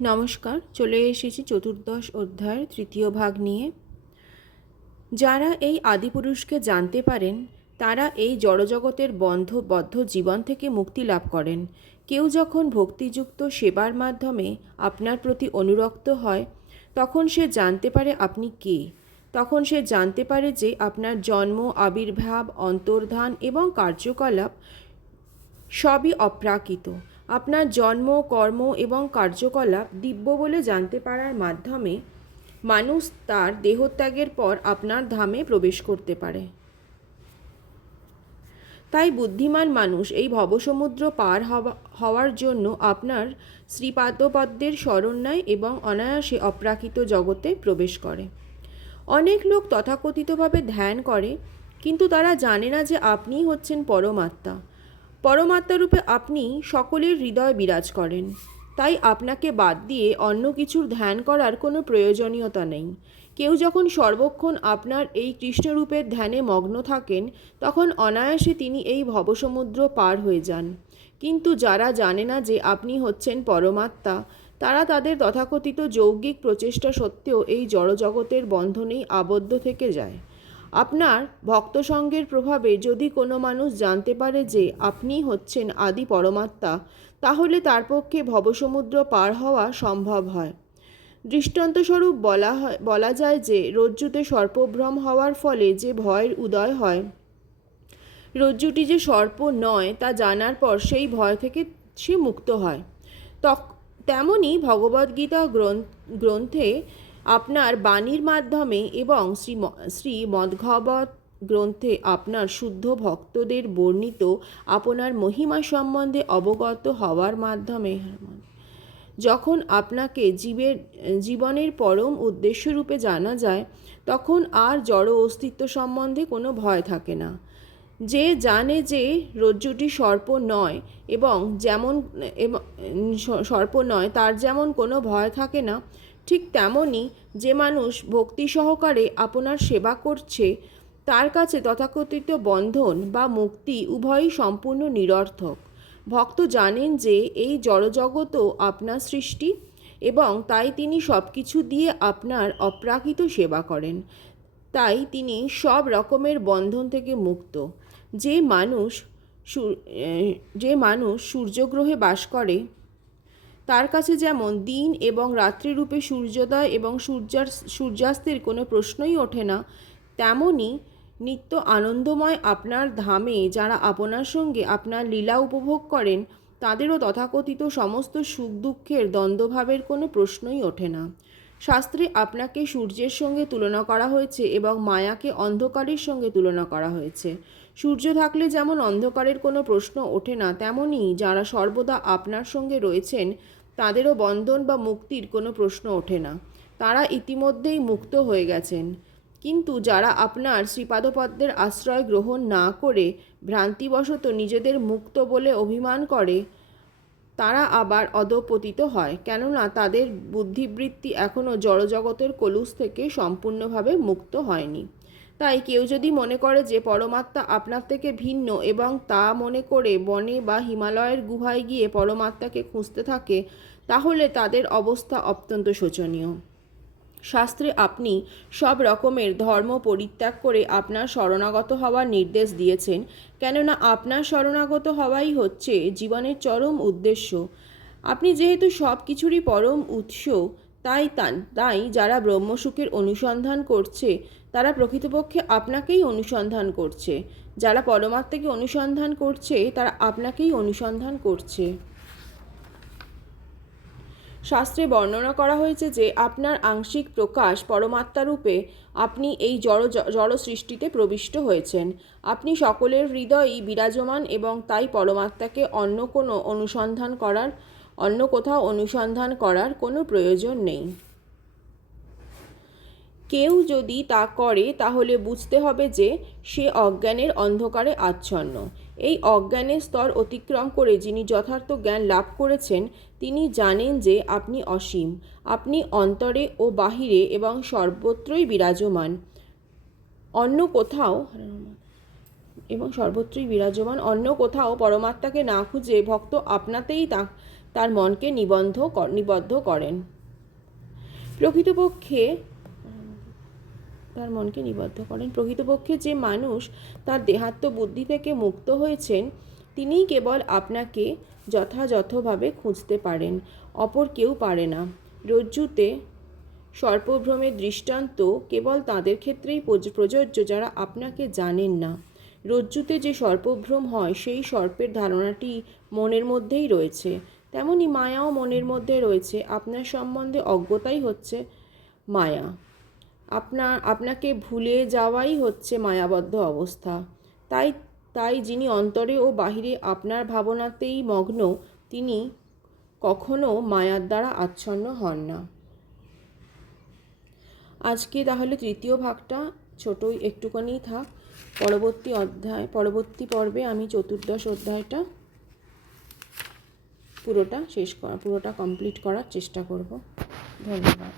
নমস্কার, চলে এসেছি চতুর্দশ অধ্যায়ের তৃতীয় ভাগ নিয়ে। যারা এই আদিপুরুষকে জানতে পারেন তারা এই জড়জগতের বদ্ধ জীবন থেকে মুক্তি লাভ করেন। কেউ যখন ভক্তিযুক্ত সেবার মাধ্যমে আপনার প্রতি অনুরক্ত হয় তখন সে জানতে পারে আপনি কে। তখন সে জানতে পারে যে আপনার জন্ম, আবির্ভাব, অন্তর্ধান এবং কার্যকলাপ সবই অপ্রাকৃত। আপনার জন্ম, কর্ম এবং কার্যকলাপ দিব্য বলে জানতে পারার মাধ্যমে মানুষ তার দেহত্যাগের পর আপনার ধামে প্রবেশ করতে পারে। তাই বুদ্ধিমান মানুষ এই ভবসমুদ্র পার হওয়ার জন্য আপনার শ্রীপাদপদ্মের শরণ নেয় এবং অনায়াসে অপ্রাকৃত জগতে প্রবেশ করে। অনেক লোক তথাকথিতভাবে ধ্যান করে, কিন্তু তারা জানে না যে আপনিই হচ্ছেন পরমাত্মা। পরমাত্মারূপে আপনি সকলের হৃদয় বিরাজ করেন। তাই আপনাকে বাদ দিয়ে অন্য কিছুর ধ্যান করার কোনো প্রয়োজনীয়তা নেই। কেউ যখন সর্বক্ষণ আপনার এই কৃষ্ণরূপের ধ্যানে মগ্ন থাকেন তখন অনায়াসে তিনি এই ভবসমুদ্র পার হয়ে যান। কিন্তু যারা জানে না যে আপনি হচ্ছেন পরমাত্মা, তারা তাদের তথাকথিত যৌগিক প্রচেষ্টা সত্ত্বেও এই জড়জগতের বন্ধনেই আবদ্ধ থেকে যায়। আপনার ভক্তসঙ্গের প্রভাবে যদি কোনো মানুষ জানতে পারে যে আপনি হচ্ছেন আদি পরমাত্মা, তাহলে তার পক্ষে ভবসমুদ্র পার হওয়া সম্ভব হয়। দৃষ্টান্তস্বরূপ বলা যায় যে রজ্জুতে সর্পভ্রম হওয়ার ফলে যে ভয়ের উদয় হয়, রজ্জুটি যে সর্প নয় তা জানার পর সেই ভয় থেকে সে মুক্ত হয়। তেমনি ভগবদ্গীতা গ্রন্থে আপনার বাণীর মাধ্যমে এবং শ্রীমদ্ভাগবত গ্রন্থে আপনার শুদ্ধ ভক্তদের বর্ণিত আপনার মহিমা সম্বন্ধে অবগত হওয়ার মাধ্যমে যখন আপনাকে জীবনের পরম উদ্দেশ্যরূপে জানা যায়, তখন আর জড় অস্তিত্ব সম্বন্ধে কোনো ভয় থাকে না। যে জানে যে রজ্জুটি সর্প নয় এবং সর্প নয়, তার যেমন কোনো ভয় থাকে না, ঠিক তেমনি যে মানুষ ভক্তি সহকারে আপনার সেবা করছে তার কাছে তথাকথিত বন্ধন বা মুক্তি উভয়ই সম্পূর্ণ নিরর্থক। ভক্ত জানেন যে এই জড়জগতও আপনার সৃষ্টি এবং তাই তিনি সব কিছু দিয়ে আপনার অপ্রাকৃত সেবা করেন। তাই তিনি সব রকমের বন্ধন থেকে মুক্ত। যে মানুষ সূর্যগ্রহে বাস করে তার কাছে যেমন দিন এবং রাত্রিরূপে সূর্যোদয় এবং সূর্যাস্তের কোনো প্রশ্নই ওঠে না, তেমনি নিত্য আনন্দময় আপনার ধামে যারা আপনার সঙ্গে আপনার লীলা উপভোগ করেন তাদেরও তথাকথিত সমস্ত সুখ দুঃখের দ্বন্দ্বভাবের কোনো প্রশ্নই ওঠে না। শাস্ত্রে আপনাকে সূর্যের সঙ্গে তুলনা করা হয়েছে এবং মায়াকে অন্ধকারের সঙ্গে তুলনা করা হয়েছে। সূর্য থাকলে যেমন অন্ধকারের কোনো প্রশ্ন ওঠে না, তেমনি যারা সর্বদা আপনার সঙ্গে রয়েছেন তাদেরও বন্ধন বা মুক্তির কোনো প্রশ্ন ওঠে না। তারা ইতিমধ্যেই মুক্ত হয়ে গেছেন। কিন্তু যারা আপনার শ্রীপাদপদ্মের আশ্রয় গ্রহণ না করে ভ্রান্তিবশত নিজেদের মুক্ত বলে অভিমান করে, তারা আবার অধঃপতিত হয়, কেননা তাদের বুদ্ধিবৃত্তি এখনও জড়জগতের কলুষ থেকে সম্পূর্ণভাবে মুক্ত হয়নি। তাই কেউ যদি মনে করে যে পরমাত্মা আপনার থেকে ভিন্ন এবং তা মনে করে বনে বা হিমালয়ের গুহায় গিয়ে পরমাত্মাকে খুঁজতে থাকে, তাহলে তাদের অবস্থা অত্যন্ত শোচনীয়। শাস্ত্রে আপনি সব রকমের ধর্ম পরিত্যাগ করে আপনার শরণাগত হওয়ার নির্দেশ দিয়েছেন, কেননা আপনার শরণাগত হওয়াই হচ্ছে জীবনের চরম উদ্দেশ্য। আপনি যেহেতু সব কিছুরই পরম উৎস, তাই যারা ব্রহ্মসুখের অনুসন্ধান করছে তারা প্রকৃতপক্ষে আপনাকেই অনুসন্ধান করছে। যারা পরমাত্মাকে অনুসন্ধান করছে তারা আপনাকেই অনুসন্ধান করছে। শাস্ত্রে বর্ণনা করা হয়েছে যে আপনার আংশিক প্রকাশ পরমাত্মারূপে আপনি এই জড় সৃষ্টিতে প্রবিষ্ট হয়েছেন। আপনি সকলের হৃদয়েই বিরাজমান এবং তাই পরমাত্মাকে অন্য কোথাও অনুসন্ধান করার কোনো প্রয়োজন নেই। কেউ যদি তা করে তাহলে বুঝতে হবে যে সে অজ্ঞানের অন্ধকারে আচ্ছন্ন। এই অজ্ঞানের স্তর অতিক্রম করে যিনি যথার্থ জ্ঞান লাভ করেছেন তিনি জানেন যে আপনি অসীম। আপনি অন্তরে ও বাহিরে এবং সর্বত্রই বিরাজমান। অন্য কোথাও পরমাত্মাকে না খুঁজে ভক্ত আপনাতেই তার মনকে নিবদ্ধ করেন। প্রকৃতপক্ষে যে মানুষ তার দেহাত্ম বুদ্ধি থেকে মুক্ত হয়েছেন, তিনিই কেবল আপনাকে যথাযথভাবে খুঁজতে পারেন, অপর কেউ পারে না। রজ্জুতে সর্পভ্রমের দৃষ্টান্ত কেবল তাদের ক্ষেত্রেই প্রযোজ্য যারা আপনাকে জানেন না। রজ্জুতে যে সর্পভ্রম হয় সেই সর্পের ধারণাটি মনের মধ্যেই রয়েছে, তেমনি মায়াও মনের মধ্যে রয়েছে। আপনার সম্বন্ধে অজ্ঞতাই হচ্ছে মায়া। আপনাকে ভুলে যাওয়াই হচ্ছে মায়াবদ্ধ অবস্থা। তাই যিনি অন্তরে ও বাহিরে আপনার ভাবনাতেই মগ্ন, তিনি কখনো মায়ার দ্বারা আচ্ছন্ন হন না। আজকে তাহলে তৃতীয় ভাগটা ছোটই একটুখানি থাক। পরবর্তী পর্বে আমি চতুর্দশ অধ্যায়টা পুরোটা কমপ্লিট করার চেষ্টা করব। ধন্যবাদ।